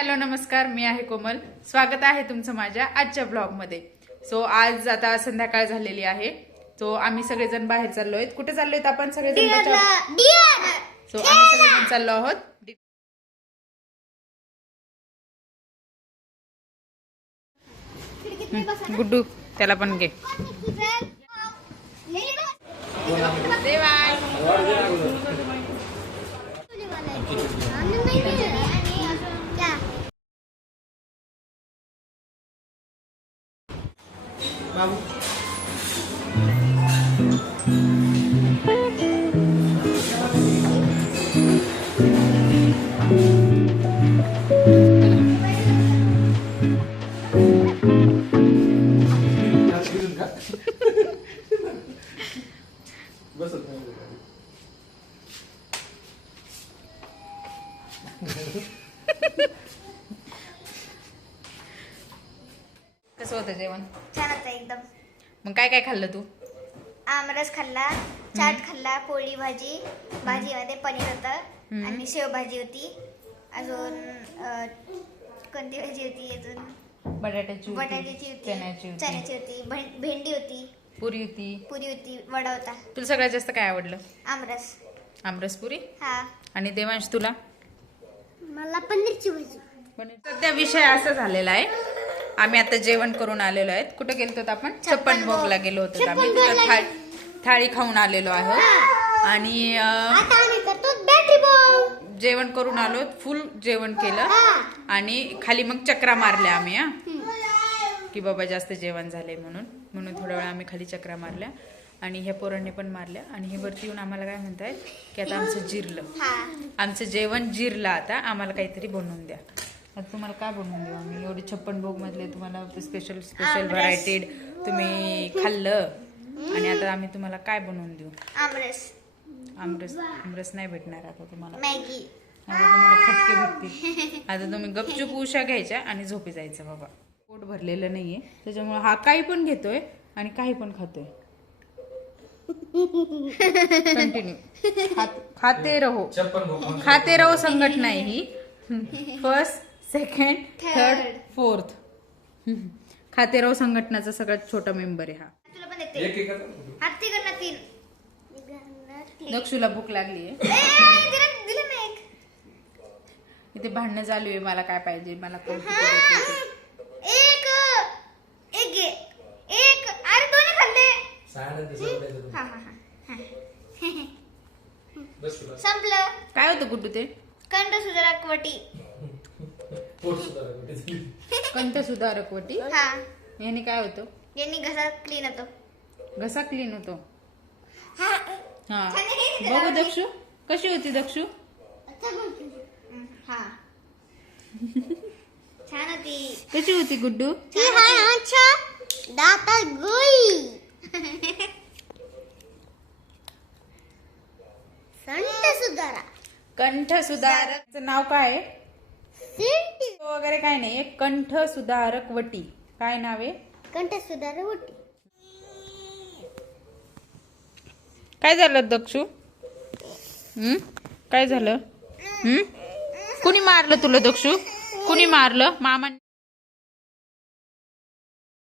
Hello नमस्कार, मी आहे कोमल. स्वागत आहे तुमचं माझ्या आजच्या ब्लॉग मध्ये. सो आज आता संध्याकाळ झालेली आहे. सो आम्ही सगळेजण बाहेर चाललोय. कुठे चाललोय आपण सगळेजण? सो आम्ही सगळेजण चाललो आहोत. गुड्डू त्याला पण घे. कसं होतं जेवण? छान होतं एकदम. मग काय काय खाल्लं तू? आमरस खाल्ला, चाट खाल्ला, पोळी भाजी, भाजीमध्ये पनीर होतं आणि शेवभाजी होती. अजून कोणती भाजी होती अजून? बटाट्याची होती, चण्याची होती, भेंडी होती, पुरी होती, वडा होता. तुला सगळ्यात जास्त काय आवडलं? आमरस. आमरस पुरी. हा. आणि देवांश तुला? मला पनीरची भाजी. सध्या विषय असा झालेला आहे, आम्ही आता जेवण करून आलेलो आहेत. कुठे गेलो होतो आपण? छप्पन भोगला गेलो होतो. आम्ही तिथं थाळी खाऊन आलेलो आहोत आणि जेवण करून आलो. फुल जेवण केलं आणि खाली मग चक्रा मारल्या आम्ही. की बाबा जास्त जेवण झाले म्हणून थोड्या वेळा आम्ही खाली चक्रा मारल्या आणि ह्या पोरांनी पण मारल्या. आणि हे वरती येऊन आम्हाला काय म्हणतायत की आता आमचं जिरलं, आमचं जेवण जिरलं, आता आम्हाला काहीतरी बनवून द्या. आता तुम्हाला काय बनवून देऊ आम्ही? एवढे 56 भोग मधले तुम्हाला स्पेशल व्हरायटीड तुम्ही खाल्लं आणि आता आम्ही तुम्हाला काय बनवून देऊ? आमरस नाही भेटणार आता तुम्हाला. मॅगी. आता तुम्हाला फटके भेटतील. आता तुम्ही गपचूप उशा घ्यायच्या आणि झोपी जायचं. बाबा पोट भरलेलं नाहीये, त्याच्यामुळे हा काही पण घेतोय आणि काही पण खातोय. कंटिन्यू खाते रहो संघटना आहे ही. First, second, third, fourth. खाते राहो संघटनाचा सगळ्यात छोटा मेंबर आहे हा. तुला पण येते. दक्षूला भूक लागली आहे. इथे भांडणं चालू आहे. मला काय पाहिजे, मला कोण संपलं. काय होतं गुड्डू ते? कंठ सुधारक वटी. कंठ सुधारक वटी. याने काय होतं? यांनी घसा क्लीन होतो. घसा क्लीन होतो. हा बघू दक्षू कशी होती दक्षू? हा छान होती. कशी होती गुड्डू? कंठ सुधारक नाव काय आहे? वगैरे काय नाही, कंठ सुधारक वटी. काय नाव आहे? कंठ सुधारक वटी. काय झालं दक्षू? काय झालं? कुणी मारलं तुला दक्षू? कुणी मारलं? मामा.